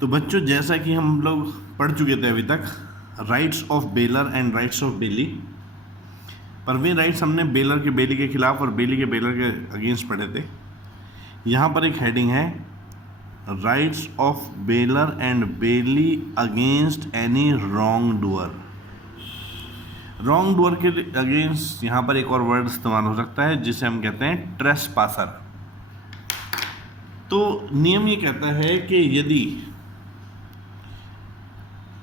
तो बच्चों, जैसा कि हम लोग पढ़ चुके थे अभी तक, rights of bailor and rights of belly. पर वे राइट्स हमने बेलर के बेली के खिलाफ और बेली के बेलर के अगेंस्ट पढ़े थे। यहाँ पर एक हेडिंग है, rights of bailor and bailee against any wrong doer. Wrong doer के अगेंस्ट यहाँ पर एक और वर्ड इस्तेमाल हो सकता है जिसे हम कहते हैं ट्रेसपासर। तो नियम ये कहता है कि यदि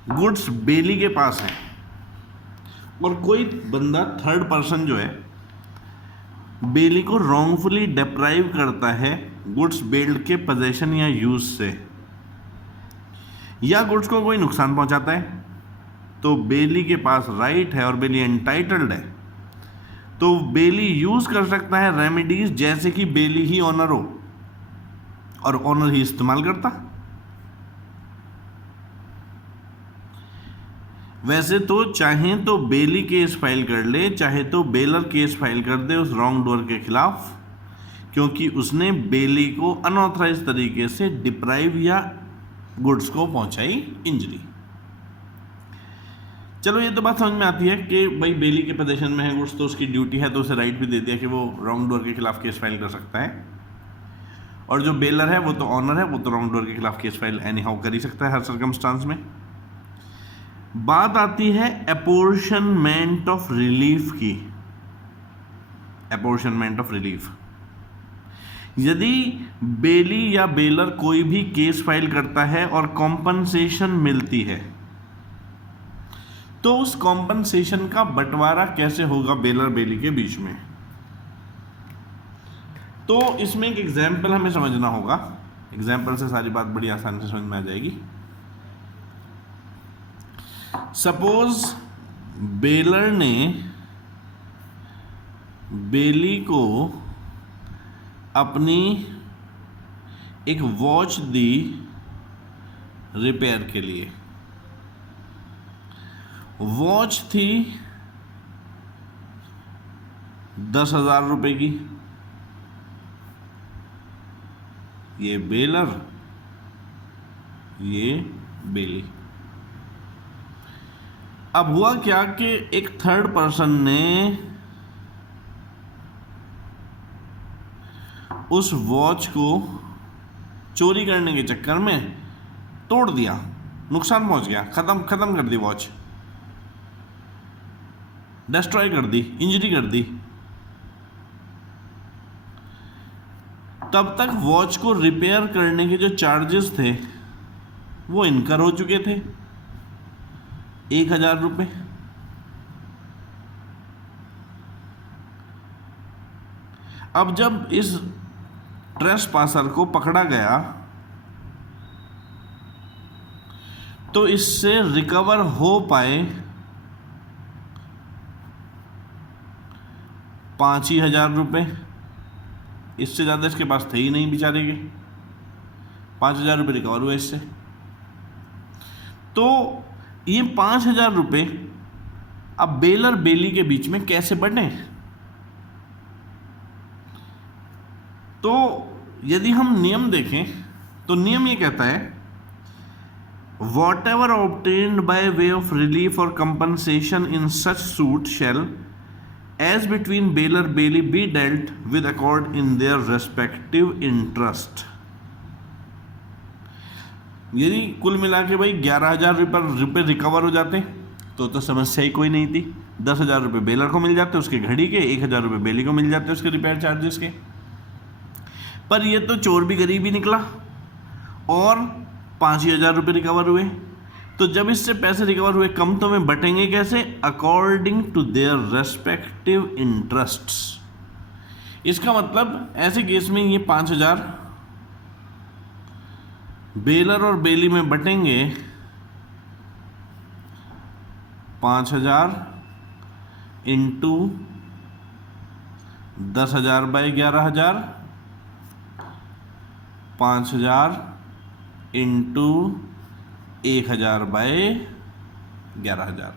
गुड्स बेली के पास है और कोई बंदा थर्ड पर्सन जो है बेली को रॉन्गफुली डिप्राइव करता है गुड्स बेल्ड के पोजेशन या यूज से, या गुड्स को कोई नुकसान पहुंचाता है, तो बेली के पास राइट है और बेली एंटाइटल्ड है, तो बेली यूज कर सकता है रेमेडीज जैसे कि बेली ही ऑनर हो और ऑनर ही इस्तेमाल करता। वैसे तो चाहे तो बेली केस फाइल कर ले, चाहे तो बेलर केस फाइल कर दे उस रॉन्ग डूअर के खिलाफ, क्योंकि उसने बेली को अनऑथराइज तरीके से डिप्राइव या गुड्स को पहुंचाई इंजरी। चलो, ये तो बात समझ में आती है कि भाई बेली के पोजीशन में है गुड्स तो उसकी ड्यूटी है, तो उसे राइट भी दे दिया कि वो रॉन्ग डूअर के खिलाफ केस फाइल कर सकता है। और जो बेलर है वो तो ऑनर है, वो तो रॉन्ग डूअर के खिलाफ केस फाइल एनी हाउ कर ही सकता है हर सर्कमस्टांस में। बात आती है अपोर्शनमेंट ऑफ रिलीफ की। अपोर्शनमेंट ऑफ रिलीफ, यदि बेली या बेलर कोई भी केस फाइल करता है और कॉम्पनसेशन मिलती है, तो उस कॉम्पनसेशन का बंटवारा कैसे होगा बेलर बेली के बीच में। तो इसमें एक एग्जाम्पल हमें समझना होगा। एग्जाम्पल से सारी बात बड़ी आसानी से समझ में आ जाएगी। सपोज बेलर ने बेली को अपनी एक वॉच दी रिपेयर के लिए। वॉच थी 10,000 रुपए की। ये बेलर, ये बेली। अब हुआ क्या कि एक थर्ड पर्सन ने उस वॉच को चोरी करने के चक्कर में तोड़ दिया, नुकसान पहुंच गया, खत्म कर दी वॉच, डिस्ट्रॉय कर दी, इंजरी कर दी। तब तक वॉच को रिपेयर करने के जो चार्जेस थे वो इनकर हो चुके थे 1,000 रुपये। अब जब इस ट्रेसपासर को पकड़ा गया तो इससे रिकवर हो पाए 5,000 रुपये। इससे ज़्यादा इसके पास थे ही नहीं बेचारे के। 5,000 रुपये रिकवर हुए इससे। तो ये 5,000 रुपये अब बेलर बेली के बीच में कैसे बढ़े। तो यदि हम नियम देखें तो नियम ये कहता है, whatever obtained by way of relief और compensation in such suit shall as between bailor bailee be dealt with accord in their respective interest. यदि कुल मिला के भाई 11,000 रुपये रिकवर हो जाते तो समस्या ही कोई नहीं थी। 10,000 रुपये बेलर को मिल जाते उसके घड़ी के, 1,000 रुपये बेली को मिल जाते उसके रिपेयर चार्जेस के। पर ये तो चोर भी गरीब ही निकला और 5,000 रुपये रिकवर हुए। तो जब इससे पैसे रिकवर हुए कम, तो में बटेंगे कैसे? According to their respective interests. इसका मतलब ऐसे केस में ये 5,000 बेलर और बेली में बटेंगे 5,000 इंटू 10,000 बाई 11,000, 5,000 इंटू 1,000 बाई 11,000।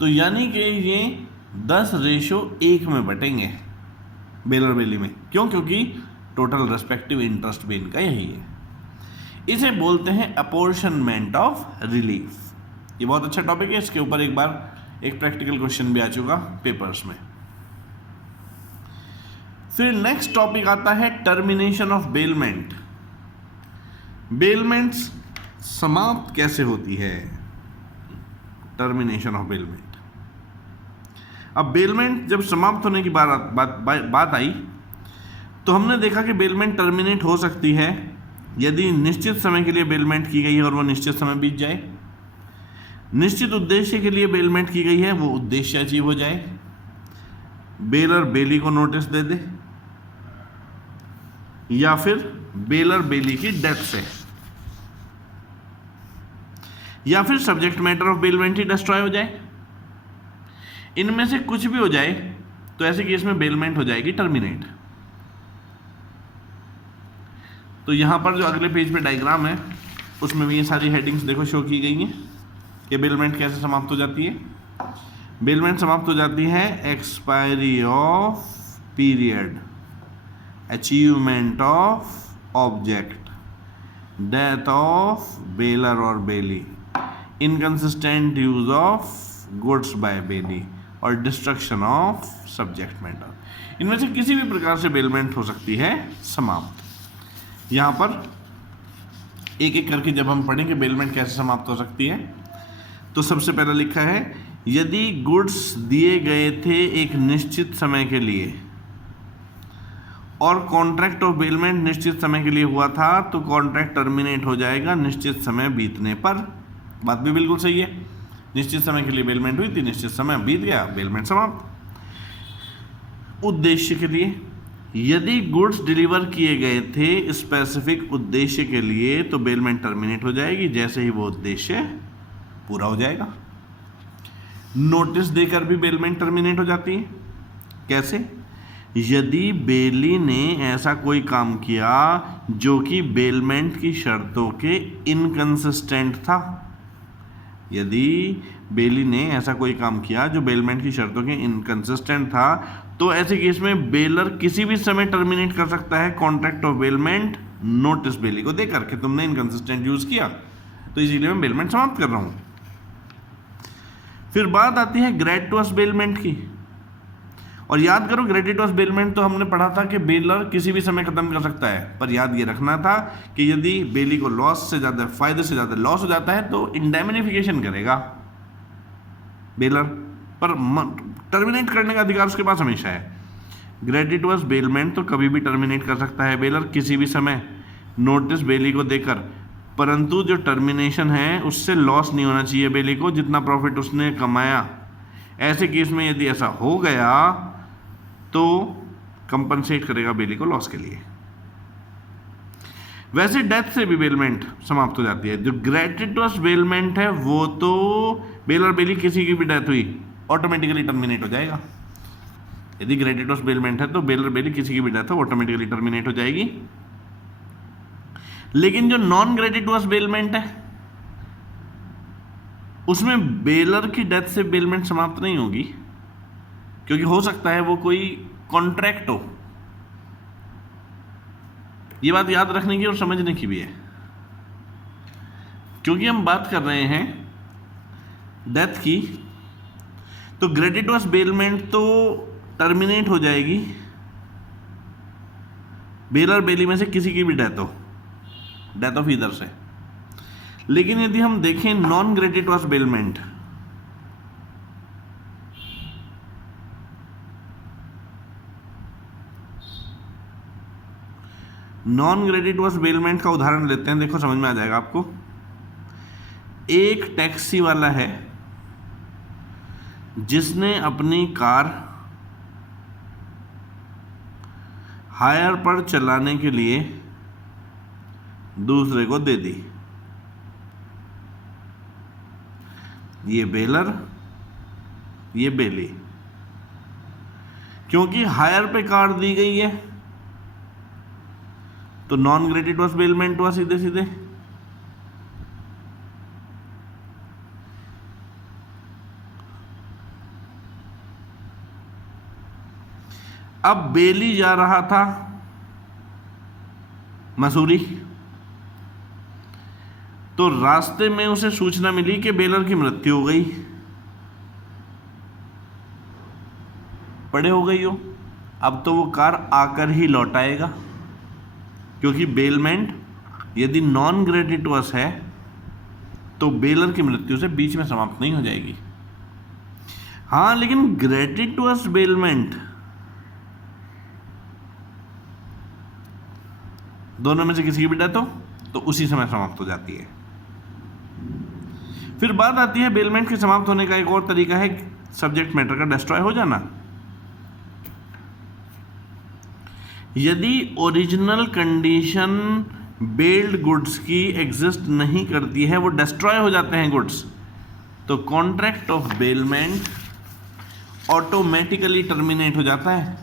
तो यानी कि ये 10:1 में बटेंगे बेलर बेली में। क्यों? क्योंकि टोटल रेस्पेक्टिव इंटरेस्ट भी इनका यही है। इसे बोलते हैं अपॉर्शनमेंट ऑफ रिलीफ। ये बहुत अच्छा टॉपिक है, इसके ऊपर एक बार एक प्रैक्टिकल क्वेश्चन भी आ चुका पेपर्स में। फिर नेक्स्ट टॉपिक आता है टर्मिनेशन ऑफ बेलमेंट। बेलमेंट समाप्त कैसे होती है? Termination of bailment. अब बेलमेंट जब समाप्त होने की बात आई तो हमने देखा कि बेलमेंट टर्मिनेट हो सकती है यदि निश्चित समय के लिए बेलमेंट की गई है और वो निश्चित समय बीत जाए, निश्चित उद्देश्य के लिए बेलमेंट की गई है, वो उद्देश्य अचीव हो जाए, बेलर बेली को नोटिस दे दे, या फिर बेलर बेली की डेथ से, या फिर subject matter of bailment he destroy हो जाए। इनमें से कुछ भी हो जाए तो ऐसे केस में बेलमेंट हो जाएगी टर्मिनेट। तो यहां पर जो अगले पेज पे डायग्राम है उसमें भी ये सारी हेडिंग्स देखो शो की गई हैं कि बेलमेंट कैसे समाप्त हो जाती है। बेलमेंट समाप्त हो जाती है expiry of period, achievement of object, death of bailor और bailee, inconsistent use of goods by bailee और डिस्ट्रक्शन ऑफ सब्जेक्ट मैटर। इनमें से किसी भी प्रकार से बेलमेंट हो सकती है समाप्त। यहाँ पर एक एक करके जब हम पढ़ेंगे बेलमेंट कैसे समाप्त हो सकती है, तो सबसे पहले लिखा है यदि गुड्स दिए गए थे एक निश्चित समय के लिए और कॉन्ट्रैक्ट ऑफ बेलमेंट निश्चित समय के लिए हुआ था तो कॉन्ट्रैक्ट टर्मिनेट हो जाएगा निश्चित समय बीतने पर। बात भी बिल्कुल सही है, निश्चित समय के लिए बेलमेंट हुई थी, निश्चित समय बीत गया, बेलमेंट समाप्त। उद्देश्य के लिए यदि गुड्स डिलीवर किए गए थे स्पेसिफिक उद्देश्य के लिए तो बेलमेंट टर्मिनेट हो जाएगी जैसे ही वो उद्देश्य पूरा हो जाएगा। नोटिस देकर भी बेलमेंट टर्मिनेट हो जाती है। कैसे? यदि बेली ने ऐसा कोई काम किया जो कि बेलमेंट की शर्तों के इनकंसिस्टेंट था, यदि बेली ने ऐसा कोई काम किया जो बेलमेंट की शर्तों के इनकंसिस्टेंट था तो ऐसे केस में बेलर किसी भी समय टर्मिनेट कर सकता है कॉन्ट्रैक्ट ऑफ बेलमेंट नोटिस बेली को देकर कि तुमने इनकंसिस्टेंट यूज किया, तो इसीलिए मैं बेलमेंट समाप्त कर रहा हूं। फिर बात आती है ग्रेट्युअस बेलमेंट की। और याद करो ग्रेट्युअस बेलमेंट तो हमने पढ़ा था कि बेलर किसी भी समय खत्म कर सकता है, पर याद ये रखना था कि यदि बेली को लॉस से ज़्यादा फायदे से ज़्यादा लॉस हो जाता है तो इंडेमनिफिकेशन करेगा बेलर, पर टर्मिनेट करने का अधिकार उसके पास हमेशा है। ग्रेट्युअस बेलमेंट तो कभी भी टर्मिनेट कर सकता है बेलर किसी भी समय नोटिस बेली को देकर, परंतु जो टर्मिनेशन है उससे लॉस नहीं होना चाहिए बेली को जितना प्रॉफिट उसने कमाया। ऐसे केस में यदि ऐसा हो गया तो कंपनसेट करेगा बेली को लॉस के लिए। वैसे डेथ से भी बेलमेंट समाप्त हो जाती है। जो ग्रेट्युअस बेलमेंट है वो तो बेलर बेली किसी की भी डेथ हुई ऑटोमेटिकली टर्मिनेट हो जाएगा। यदि ग्रेट्युअस बेलमेंट है तो बेलर बेली किसी की भी डेथ हो ऑटोमेटिकली टर्मिनेट हो जाएगी। लेकिन जो नॉन ग्रेट्युअस बेलमेंट है उसमें बेलर की डेथ से बेलमेंट समाप्त नहीं होगी, क्योंकि हो सकता है वो कोई कॉन्ट्रैक्ट हो। ये बात याद रखने की और समझने की भी है, क्योंकि हम बात कर रहे हैं डेथ की, तो ग्रेट्युअस बेलमेंट तो टर्मिनेट हो जाएगी बेलर बेली में से किसी की भी डेथ हो, डेथ ऑफ ईदर से। लेकिन यदि हम देखें नॉन ग्रेट्युअस बेलमेंट, नॉन ग्रेट्युअस बेलमेंट का उदाहरण लेते हैं, देखो समझ में आ जाएगा आपको। एक टैक्सी वाला है जिसने अपनी कार हायर पर चलाने के लिए दूसरे को दे दी। ये बेलर, ये बेली, क्योंकि हायर पे कार दी गई है तो नॉन ग्रेट्युअस बेलमेंट हुआ सीधे सीधे। अब बेली जा रहा था मसूरी, तो रास्ते में उसे सूचना मिली कि बेलर की मृत्यु हो गई, पड़े हो गई हो। अब तो वो कार आकर ही लौटाएगा, क्योंकि बेलमेंट यदि नॉन ग्रेटिटुअस है तो बेलर की मृत्यु से बीच में समाप्त नहीं हो जाएगी। हाँ, लेकिन ग्रेटिटुअस बेलमेंट दोनों में से किसी की भी डेथ हो तो उसी समय समाप्त हो जाती है। फिर बात आती है बेलमेंट के समाप्त होने का एक और तरीका है सब्जेक्ट मैटर का डिस्ट्रॉय हो जाना। यदि ओरिजिनल कंडीशन बेल्ड गुड्स की एग्जिस्ट नहीं करती है, वो डिस्ट्रॉय हो जाते हैं गुड्स, तो contract of bailment automatically terminate हो जाता है।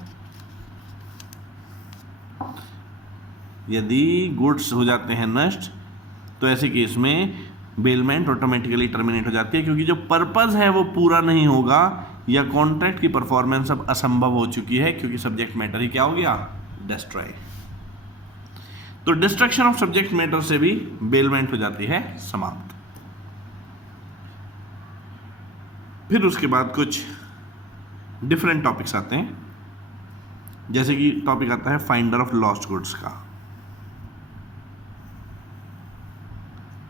यदि गुड्स हो जाते हैं नष्ट तो ऐसे केस में बेलमेंट ऑटोमेटिकली टर्मिनेट हो जाती है, क्योंकि जो पर्पस है वो पूरा नहीं होगा या कॉन्ट्रैक्ट की परफॉर्मेंस अब असंभव हो चुकी है, क्योंकि सब्जेक्ट मैटर ही क्या हो गया, डिस्ट्रॉय। तो डिस्ट्रक्शन ऑफ सब्जेक्ट मैटर से भी बेलमेंट हो जाती है समाप्त। फिर उसके बाद कुछ डिफरेंट टॉपिक्स आते हैं, जैसे कि टॉपिक आता है फाइंडर ऑफ लॉस्ट गुड्स का।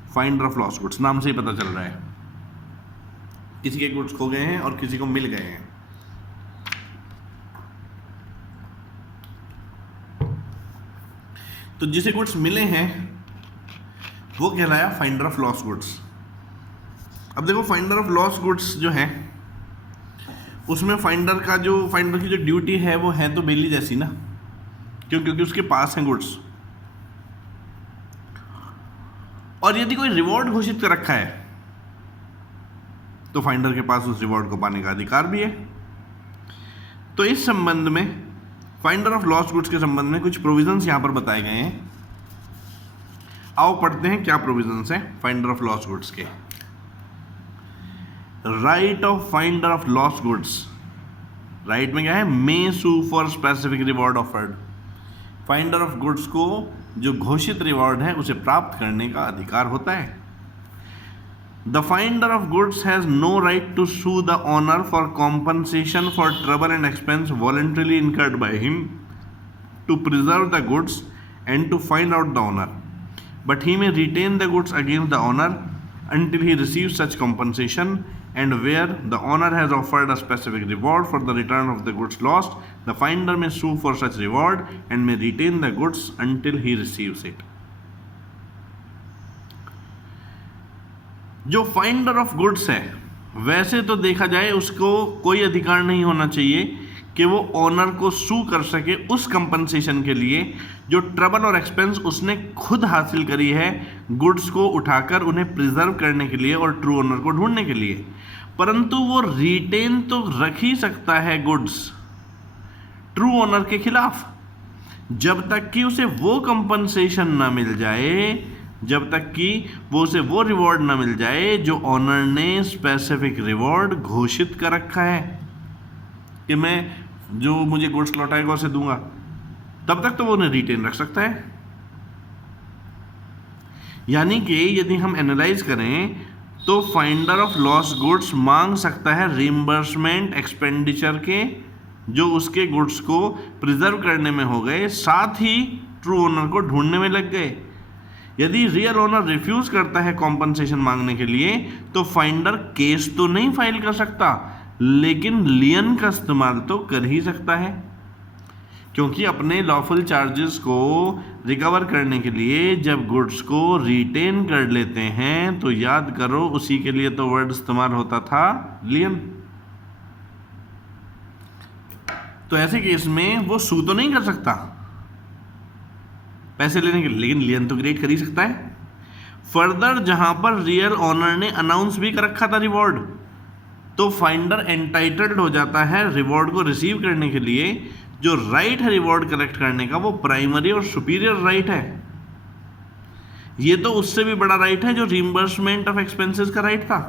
फाइंडर ऑफ लॉस्ट गुड्स नाम से ही पता चल रहा है किसी के गुड्स खो गए हैं और किसी को मिल गए हैं। तो जिसे गुड्स मिले हैं वो कहलाया फाइंडर ऑफ लॉस्ट गुड्स। अब देखो, फाइंडर ऑफ लॉस्ट गुड्स जो है उसमें फाइंडर की जो ड्यूटी है वो है तो बेली जैसी ना, क्योंकि उसके पास हैं गुड्स, और यदि कोई रिवॉर्ड घोषित कर रखा है तो फाइंडर के पास उस रिवॉर्ड को पाने का अधिकार भी है। तो इस संबंध में फाइंडर ऑफ लॉस्ट गुड्स के संबंध में कुछ प्रोविजंस यहां पर बताए गए हैं। आओ पढ़ते हैं क्या प्रोविजंस हैं फाइंडर ऑफ लॉस्ट गुड्स के। Right of finder of lost goods, right में क्या है, may sue for specific reward offered. Finder of goods को जो घोषित रिवॉर्ड है उसे प्राप्त करने का अधिकार होता है। The finder of goods has no right to sue the owner for compensation for trouble and expense voluntarily incurred by him to preserve the goods and to find out the owner, but he may retain the goods against the owner until he receives such compensation, and where the owner has offered a specific reward for the return of the goods lost, the finder may sue for such reward and may retain the goods until he receives it. जो finder of goods है, वैसे तो देखा जाए उसको कोई अधिकार नहीं होना चाहिए कि वो ऑनर को सू कर सके उस कंपनसेशन के लिए जो ट्रबल और एक्सपेंस उसने खुद हासिल करी है गुड्स को उठाकर उन्हें प्रिजर्व करने के लिए और ट्रू ऑनर को ढूंढने के लिए। परंतु वो रिटेन तो रख ही सकता है गुड्स ट्रू ऑनर के खिलाफ, जब तक कि उसे वो कंपनसेशन ना मिल जाए, जब तक कि वो उसे वो रिवॉर्ड ना मिल जाए जो ऑनर ने स्पेसिफिक रिवॉर्ड घोषित कर रखा है कि मैं जो मुझे गुड्स लौटाएगा उसे दूंगा, तब तक तो वो उन्हें रिटेन रख सकता है। यानी कि यदि हम एनालाइज करें तो फाइंडर ऑफ लॉस गुड्स मांग सकता है रिइंबर्समेंट एक्सपेंडिचर के जो उसके गुड्स को प्रिजर्व करने में हो गए, साथ ही ट्रू ओनर को ढूंढने में लग गए। यदि रियल ओनर रिफ्यूज करता है कॉम्पनसेशन मांगने के लिए तो फाइंडर केस तो नहीं फाइल कर सकता, लेकिन लियन का इस्तेमाल तो कर ही सकता है, क्योंकि अपने लॉफुल चार्जेस को रिकवर करने के लिए जब गुड्स को रिटेन कर लेते हैं तो याद करो उसी के लिए तो वर्ड इस्तेमाल होता था लियन। तो ऐसे केस में वो सू तो नहीं कर सकता पैसे लेने के लिए, लेकिन लियन तो क्रिएट कर ही सकता है। फर्दर जहां पर रियल ऑनर ने अनाउंस भी कर रखा था रिवॉर्ड, तो फाइंडर एंटाइटल्ड हो जाता है रिवॉर्ड को रिसीव करने के लिए। जो राइट है रिवॉर्ड कलेक्ट करने का वो प्राइमरी और सुपीरियर राइट है। ये तो उससे भी बड़ा राइट है जो रिइंबर्समेंट ऑफ एक्सपेंसेस का राइट था।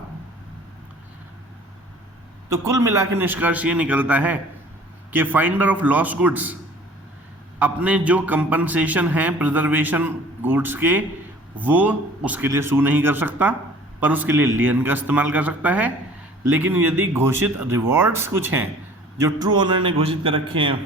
तो कुल मिला के निष्कर्ष ये निकलता है कि फाइंडर ऑफ लॉस गुड्स अपने जो कंपनसेशन है प्रिजर्वेशन गुड्स के वो उसके लिए सू नहीं कर सकता, पर उसके लिए लियन का इस्तेमाल कर सकता है। लेकिन यदि घोषित रिवॉर्ड्स कुछ हैं जो ट्रू ओनर ने घोषित कर रखे हैं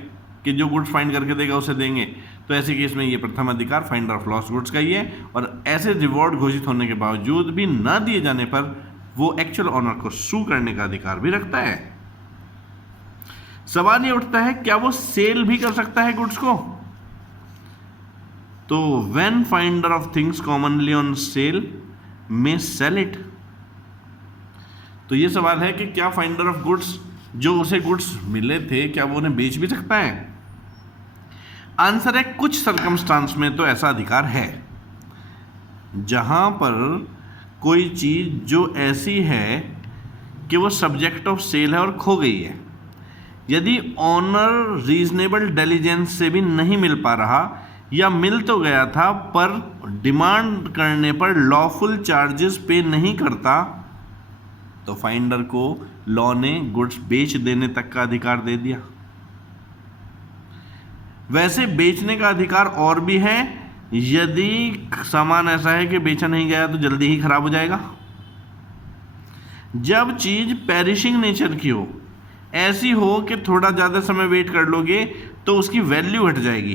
कि जो गुड्स फाइंड करके देगा उसे देंगे, तो ऐसे केस में ये प्रथम अधिकार फाइंडर ऑफ लॉस्ट गुड्स का ही है। और ऐसे रिवॉर्ड घोषित होने के बावजूद भी ना दिए जाने पर वो एक्चुअल ओनर को सू करने का अधिकार भी रखता है। सवाल ये उठता है, क्या वो सेल भी कर सकता है गुड्स को? तो when finder of things commonly on sale may sell it. तो ये सवाल है कि क्या फाइंडर ऑफ गुड्स जो उसे गुड्स मिले थे, क्या वो उन्हें बेच भी सकता है? आंसर है, कुछ सर्कमस्टांस में तो ऐसा अधिकार है, जहां पर कोई चीज जो ऐसी है कि वो सब्जेक्ट ऑफ सेल है और खो गई है, यदि ऑनर रीजनेबल डिलीजेंस से भी नहीं मिल पा रहा या मिल तो गया था पर डिमांड करने पर लॉफुल चार्जेस पे नहीं करता, तो फाइंडर को लॉ ने गुड्स बेच देने तक का अधिकार दे दिया। वैसे बेचने का अधिकार और भी है, यदि सामान ऐसा है कि बेचा नहीं गया तो जल्दी ही खराब हो जाएगा। जब चीज पेरिशिंग नेचर की हो, ऐसी हो कि थोड़ा ज़्यादा समय वेट कर लोगे तो उसकी वैल्यू घट जाएगी,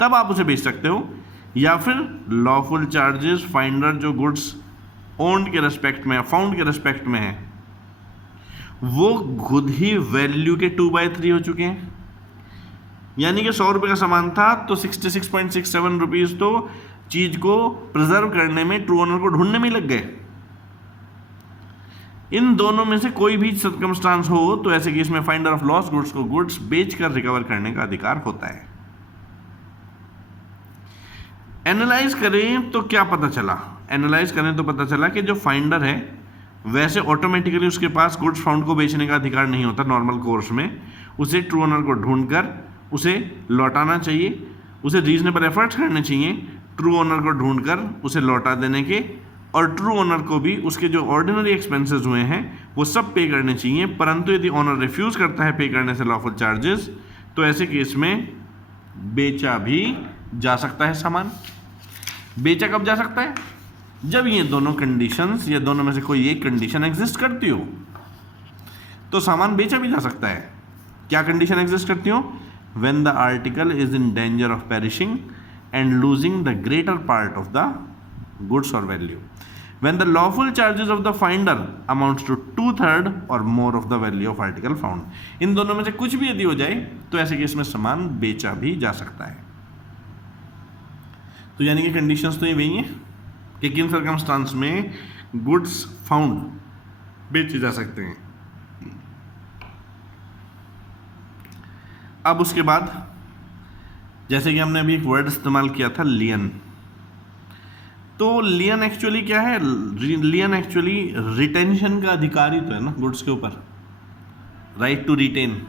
तब आप उसे बेच सकते हो। या फिर लॉफुल चार्जेस फाइंडर जो गुड्स ओन्ड के रेस्पेक्ट में, फाउंड के रेस्पेक्ट में है, वो खुद ही वैल्यू के 2/3 हो चुके हैं। यानी कि 100 रुपये का सामान था तो 66.67 रुपीज़ तो चीज को प्रिजर्व करने में, ट्रू ओनर को ढूंढने में लग गए। इन दोनों में से कोई भी सर्कमस्टांस हो तो ऐसे केस में फाइंडर ऑफ लॉस्ट गुड्स को गुड्स बेचकर रिकवर करने का अधिकार होता है। एनालाइज करें तो क्या पता चला? एनालाइज करें तो पता चला कि जो फाइंडर है वैसे ऑटोमेटिकली उसके पास गुड्स फाउंड को बेचने का अधिकार नहीं होता। नॉर्मल कोर्स में उसे ट्रू ओनर को ढूंढकर उसे लौटाना चाहिए, उसे रीजनेबल एफर्ट्स करने चाहिए ट्रू ओनर को ढूंढकर उसे लौटा देने के, और ट्रू ओनर को भी उसके जो ऑर्डिनरी एक्सपेंसेस हुए हैं वो सब पे करने चाहिए। परंतु यदि ओनर रिफ्यूज़ करता है पे करने से लॉफुल चार्जेस, तो ऐसे केस में बेचा भी जा सकता है सामान। बेचा कब जा सकता है? जब ये दोनों कंडीशंस या दोनों में से कोई एक कंडीशन एग्जिस्ट करती हो तो सामान बेचा भी जा सकता है। क्या कंडीशन एग्जिस्ट करती हो? When the article is in danger of perishing and losing the greater part of the goods or value. When the lawful charges of the finder amounts to 2/3 or more of the value of article found. इन दोनों में से कुछ भी यदि हो जाए तो ऐसे केस में सामान बेचा भी जा सकता है। तो यानी कि कंडीशंस तो ये वही हैं कि किन सर्कमस्टांस में गुड्स फाउंड बेचे जा सकते हैं। अब उसके बाद जैसे कि हमने अभी एक वर्ड इस्तेमाल किया था लियन, तो लियन एक्चुअली क्या है? लियन एक्चुअली रिटेंशन का अधिकारी तो है ना गुड्स के ऊपर, राइट टू रिटेन।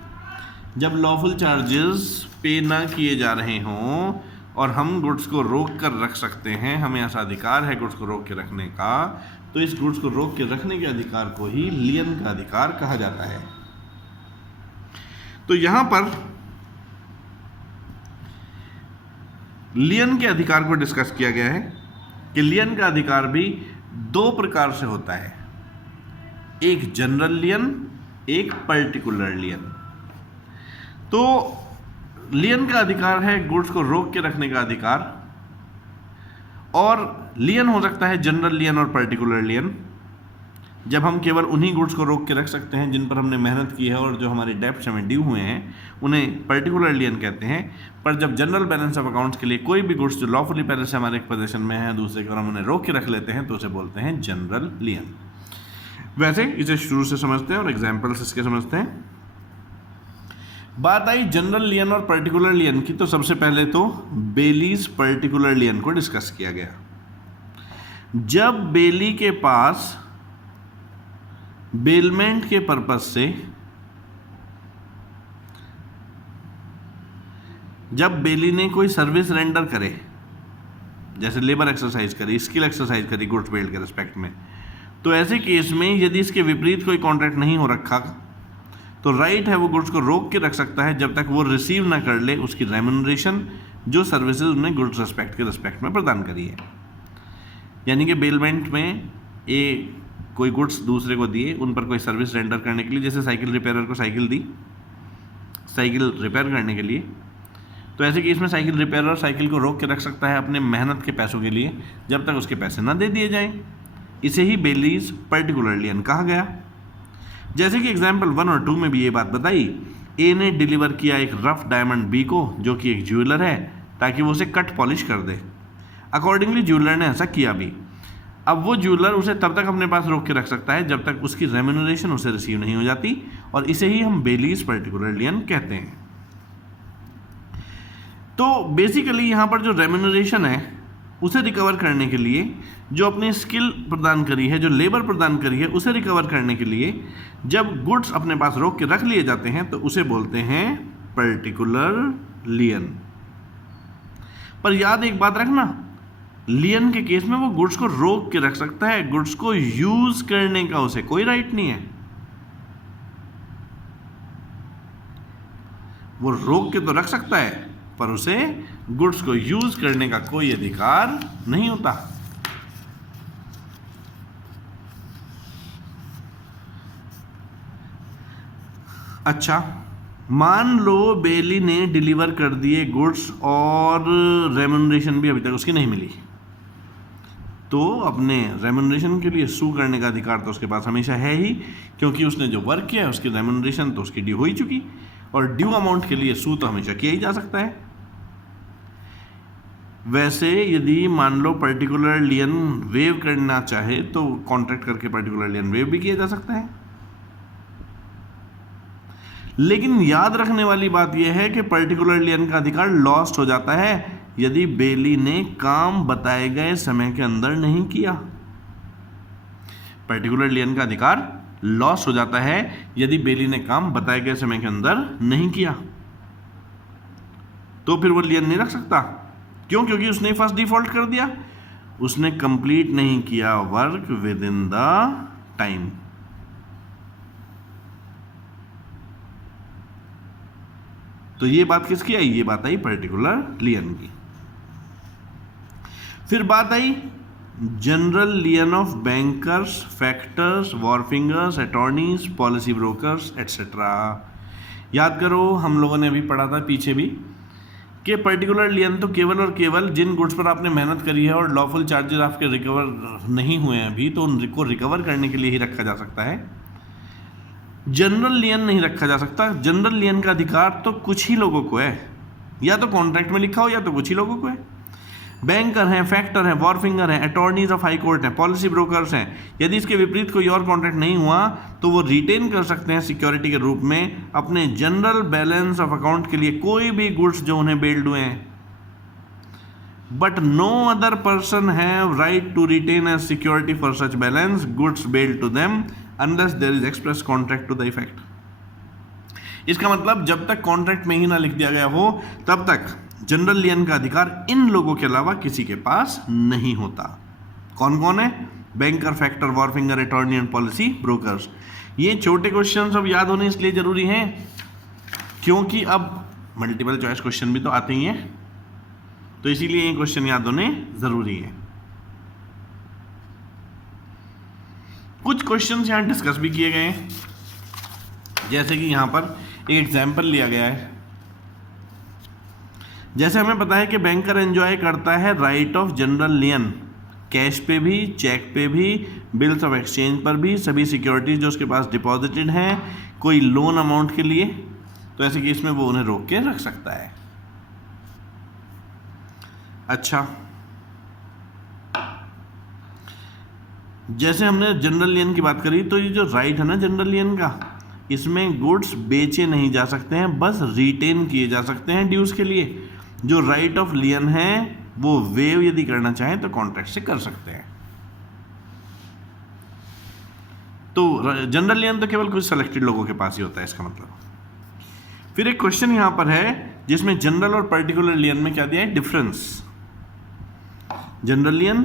जब लॉफुल चार्जेस पे ना किए जा रहे हों और हम गुड्स को रोक कर रख सकते हैं, हमें ऐसा अधिकार है गुड्स को रोक के रखने का, तो इस गुड्स को रोक के रखने के अधिकार को ही लियन का अधिकार कहा जाता है। तो यहां पर लियन के अधिकार को डिस्कस किया गया है कि लियन का अधिकार भी दो प्रकार से होता है, एक जनरल लियन, एक पर्टिकुलर लियन। तो लियन का अधिकार है गुड्स को रोक के रखने का अधिकार, और लियन हो सकता है जनरल लियन और पर्टिकुलर लियन, जब हम केवल उन्हीं गुड्स को रोक के रख सकते हैं जिन पर हमने मेहनत की है और जो हमारी डेब्ट्स हमें ड्यू हुए हैं, उन्हें पर्टिकुलर लियन कहते हैं। पर जब जनरल बैलेंस ऑफ अकाउंट्स के लिए कोई भी गुड्स जो लॉफुली पहले से हमारे पोजीशन में है दूसरे के और हम उन्हें रोक के रख लेते हैं तो उसे बोलते हैं जनरल लियन। वैसे इसे शुरू से समझते हैं और एग्जाम्पल्स इसके समझते हैं। बात आई जनरल लियन और पर्टिकुलर लियन की, तो सबसे पहले तो बेलीज पर्टिकुलर लियन को डिस्कस किया गया। जब बेली के पास बेलमेंट के पर्पस से, जब बेली ने कोई सर्विस रेंडर करे, जैसे लेबर एक्सरसाइज करी, स्किल एक्सरसाइज करी गुड्स बेल्ट के रिस्पेक्ट में, तो ऐसे केस में यदि इसके विपरीत कोई कॉन्ट्रैक्ट नहीं हो रखा तो राइट है वो गुड्स को रोक के रख सकता है जब तक वो रिसीव ना कर ले उसकी रेम्यूनरेशन, जो सर्विसेज उन्हें गुड्स रेस्पेक्ट के रेस्पेक्ट में प्रदान करी है। यानी कि बेलमेंट में कोई गुड्स दूसरे को दिए, उन पर कोई सर्विस रेंडर करने के लिए, जैसे साइकिल रिपेयरर को साइकिल दी साइकिल रिपेयर करने के लिए, तो ऐसे केस में साइकिल रिपेयरर साइकिल को रोक के रख सकता है अपने मेहनत के पैसों के लिए जब तक उसके पैसे ना दे दिए जाएं। इसे ही बेलीज पर्टिकुलरली अन कहा गया। जैसे कि एग्जाम्पल 1 और 2 में भी ये बात बताई, ए ने डिलीवर किया एक रफ डायमंड बी को, जो कि एक ज्वेलर है, ताकि वो उसे कट पॉलिश कर दे। अकॉर्डिंगली ज्वेलर ने ऐसा किया भी। अब वो ज्वेलर उसे तब तक अपने पास रोक के रख सकता है जब तक उसकी रेम्यूनरेशन उसे रिसीव नहीं हो जाती, और इसे ही हम बेलीज पर्टिकुलरली अन कहते हैं। तो बेसिकली यहाँ पर जो रेम्यूनरेशन है उसे रिकवर करने के लिए, जो अपनी स्किल प्रदान करी है, जो लेबर प्रदान करी है, उसे रिकवर करने के लिए जब गुड्स अपने पास रोक के रख लिए जाते हैं तो उसे बोलते हैं पर्टिकुलर लियन। पर याद एक बात रखना, लियन के केस में वो गुड्स को रोक के रख सकता है, गुड्स को यूज करने का उसे कोई राइट नहीं है। वो रोक के तो रख सकता है पर उसे गुड्स को यूज करने का कोई अधिकार नहीं होता। अच्छा, मान लो बेली ने डिलीवर कर दिए गुड्स और रेम्यूनरेशन भी अभी तक उसकी नहीं मिली, तो अपने रेम्यूनरेशन के लिए सू करने का अधिकार तो उसके पास हमेशा है ही, क्योंकि उसने जो वर्क किया है उसकी रेम्यूनरेशन तो उसकी ड्यू हो ही चुकी, और ड्यू अमाउंट के लिए सू तो हमेशा किया ही जा सकता है। वैसे यदि मान लो पर्टिकुलर लियन वेव करना चाहे तो कॉन्ट्रैक्ट करके पर्टिकुलर लियन वेव भी किया जा सकता है। लेकिन याद रखने वाली बात यह है कि पर्टिकुलर लियन का अधिकार लॉस्ट हो जाता है यदि बेली ने काम बताए गए समय के अंदर नहीं किया। पर्टिकुलर लियन का अधिकार लॉस हो जाता है यदि बेली ने काम बताए गए समय के अंदर नहीं किया, तो फिर वो लियन नहीं रख सकता। क्यों? क्योंकि उसने फर्स्ट डिफॉल्ट कर दिया, उसने कंप्लीट नहीं किया work with in the time. तो ये बात किसकी आई? ये बात आई पर्टिकुलर लियन की। फिर बात आई general lien of bankers, factors, wharfingers, attorneys, policy brokers etcetera. याद करो, हम लोगों ने अभी पढ़ा था पीछे भी कि पर्टिकुलर लियन तो केवल और केवल जिन गुड्स पर आपने मेहनत करी है और लॉफुल चार्जेस आपके रिकवर नहीं हुए हैं अभी, तो उनको रिकवर करने के लिए ही रखा जा सकता है। जनरल लियन नहीं रखा जा सकता। जनरल लियन का अधिकार तो कुछ ही लोगों को है, या तो कॉन्ट्रैक्ट में लिखा हो या तो कुछ ही लोगों को है। बैंकर हैं, फैक्टर हैं, वॉरफिंगर हैं, अटॉर्नीज ऑफ हाई कोर्ट हैं, पॉलिसी ब्रोकर्स हैं। यदि इसके विपरीत कोई और कॉन्ट्रैक्ट नहीं हुआ तो वो रिटेन कर सकते हैं सिक्योरिटी के रूप में अपने जनरल बैलेंस ऑफ अकाउंट के लिए कोई भी गुड्स जो उन्हें बेल्ड हुए हैं। But no other person have right to retain as security for such balance goods bailed to them unless there is express contract to the effect. इसका मतलब जब तक कॉन्ट्रैक्ट में ही ना लिख दिया गया हो तब तक जनरल लियन का अधिकार इन लोगों के अलावा किसी के पास नहीं होता। कौन कौन है? Banker, factor, wharfinger, attorney and policy brokers. ये छोटे क्वेश्चंस अब याद होने इसलिए जरूरी हैं क्योंकि अब मल्टीपल चॉइस क्वेश्चन भी तो आते ही हैं, तो इसीलिए ये क्वेश्चन याद होने जरूरी है। कुछ क्वेश्चंस यहां डिस्कस भी किए गए हैं, जैसे कि यहां पर एक एग्जाम्पल लिया गया है। जैसे हमें पता है कि बैंकर एंजॉय करता है राइट ऑफ जनरल लियन, कैश पे भी, चेक पे भी, बिल्स ऑफ एक्सचेंज पर भी, सभी सिक्योरिटीज जो उसके पास डिपॉजिटेड हैं कोई लोन अमाउंट के लिए, तो ऐसे केस में वो उन्हें रोक के रख सकता है। अच्छा, जैसे हमने जनरल लियन की बात करी, तो ये जो राइट है ना जनरल लियन का, इसमें गुड्स बेचे नहीं जा सकते हैं, बस रिटेन किए जा सकते हैं ड्यूज के लिए। जो राइट ऑफ लियन है वो वेव यदि करना चाहें तो कॉन्ट्रैक्ट से कर सकते हैं। तो जनरल लियन तो केवल कुछ सेलेक्टेड लोगों के पास ही होता है, इसका मतलब। फिर एक क्वेश्चन यहां पर है जिसमें जनरल और पर्टिकुलर लियन में क्या दिया है? डिफरेंस। जनरल लियन,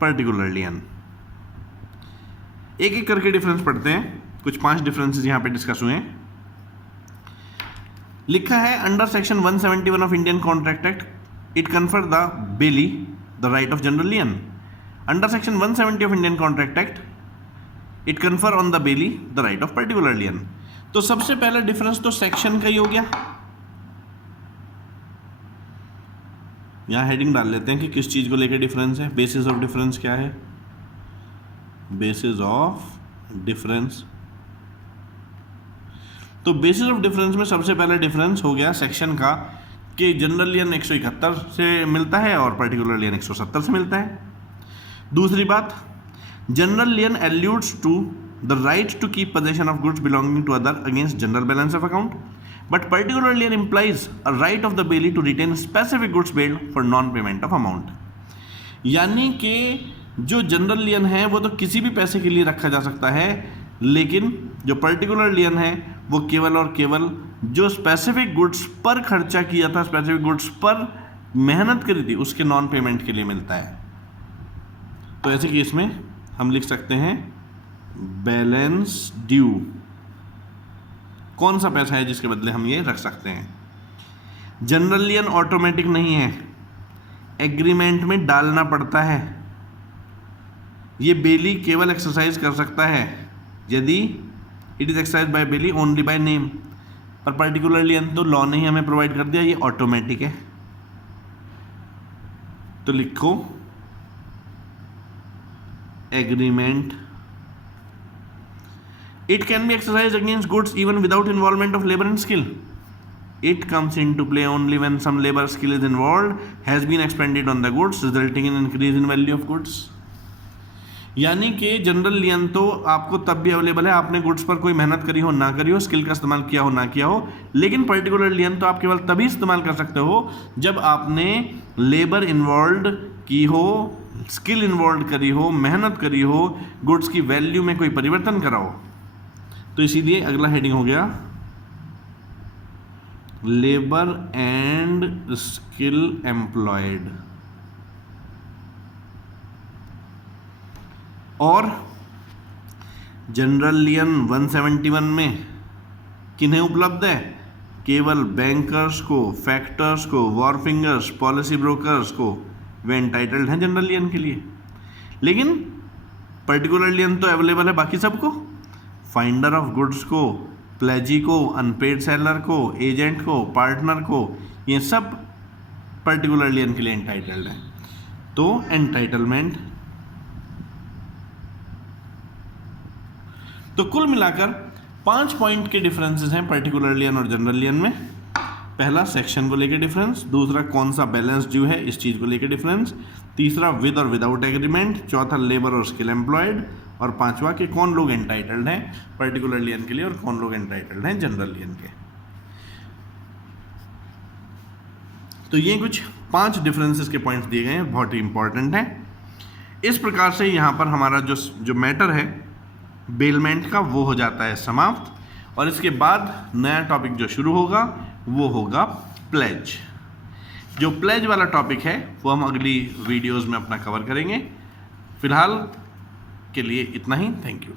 पर्टिकुलर लियन, एक एक करके डिफरेंस पढ़ते हैं। कुछ 5 डिफरेंसेस यहां पे डिस्कस हुए हैं। लिखा है under section 171 of Indian contract act it confer the bailee the right of general lien. Under section 170 of Indian contract act it confer on the bailee the right of particular lien. तो सबसे पहला difference तो section का ही हो गया। यहां heading डाल लेते हैं कि किस चीज को लेकर डिफरेंस है। बेसिस ऑफ डिफरेंस क्या है? बेसिस ऑफ डिफरेंस, तो बेसिस ऑफ डिफरेंस में सबसे पहला डिफरेंस हो गया सेक्शन का कि जनरल लियन 171 से मिलता है और पर्टिकुलर लियन 170 से मिलता है। दूसरी बात, general lien alludes to the right to keep possession of goods belonging to other against general balance of account, but particular lien implies a right of the bailey to retain specific goods billed for non payment of amount। यानी कि जो general लियन है वो तो किसी भी पैसे के लिए रखा जा सकता है, लेकिन जो पर्टिकुलर लियन है वो केवल और केवल जो स्पेसिफिक गुड्स पर खर्चा किया था, स्पेसिफिक गुड्स पर मेहनत करी थी, उसके नॉन पेमेंट के लिए मिलता है। तो ऐसे केस में हम लिख सकते हैं बैलेंस ड्यू। कौन सा पैसा है जिसके बदले हम ये रख सकते हैं? जनरल लियन ऑटोमेटिक नहीं है, एग्रीमेंट में डालना पड़ता है। ये बेली केवल एक्सरसाइज कर सकता है यदि it is exercise by bailee only by name, पर पर्टिकुलर लियन तो लॉ ने ही हमें प्रोवाइड कर दिया, ये ऑटोमेटिक है। तो लिखो agreement it can be exercised against goods even without involvement of labor and skill. It comes into play only when some labor skill is involved, has been expended on the goods, resulting in increase in value of goods। यानी कि general लियन तो आपको तब भी available है, आपने goods पर कोई मेहनत करी हो ना करी हो, स्किल का इस्तेमाल किया हो ना किया हो। लेकिन पर्टिकुलर लियन तो आप केवल तभी इस्तेमाल कर सकते हो जब आपने लेबर इन्वॉल्व की हो, स्किल इन्वॉल्व करी हो, मेहनत करी हो, गुड्स की वैल्यू में कोई परिवर्तन करा हो। तो इसीलिए अगला हेडिंग हो गया लेबर एंड स्किल एम्प्लॉयड। और जनरल लियन 171 में किन्हें उपलब्ध है? केवल बैंकर्स को, फैक्टर्स को, वॉरफिंगर्स, पॉलिसी ब्रोकर्स को, वे एंटाइटल्ड हैं जनरल लियन के लिए। लेकिन पर्टिकुलर लियन तो अवेलेबल है बाकी सबको, फाइंडर ऑफ गुड्स को, प्लेजी को, अनपेड सेलर को, एजेंट को, पार्टनर को, ये सब पर्टिकुलर लियन के लिए एंटाइटल्ड है। तो एंटाइटलमेंट, तो कुल मिलाकर 5 पॉइंट के डिफरेंसेस हैं पर्टिकुलर लियन और जनरल लियन में। पहला सेक्शन को लेकर डिफरेंस, दूसरा कौन सा बैलेंस ड्यू है इस चीज को लेकर डिफरेंस, तीसरा विद और विदाउट एग्रीमेंट, चौथा लेबर और स्किल एम्प्लॉयड, और पांचवा कि कौन लोग एंटाइटल्ड हैं पर्टिकुलर लियन के लिए और कौन लोग एंटाइटल्ड हैं जनरल लियन के। तो ये कुछ 5 डिफरेंसेस के पॉइंट्स दिए गए हैं, बहुत ही इंपॉर्टेंट हैं। इस प्रकार से यहाँ पर हमारा जो मैटर है बेलमेंट का वो हो जाता है समाप्त, और इसके बाद नया टॉपिक जो शुरू होगा वो होगा प्लेज। जो प्लेज वाला टॉपिक है वो हम अगली वीडियोस में अपना कवर करेंगे। फिलहाल के लिए इतना ही, थैंक यू।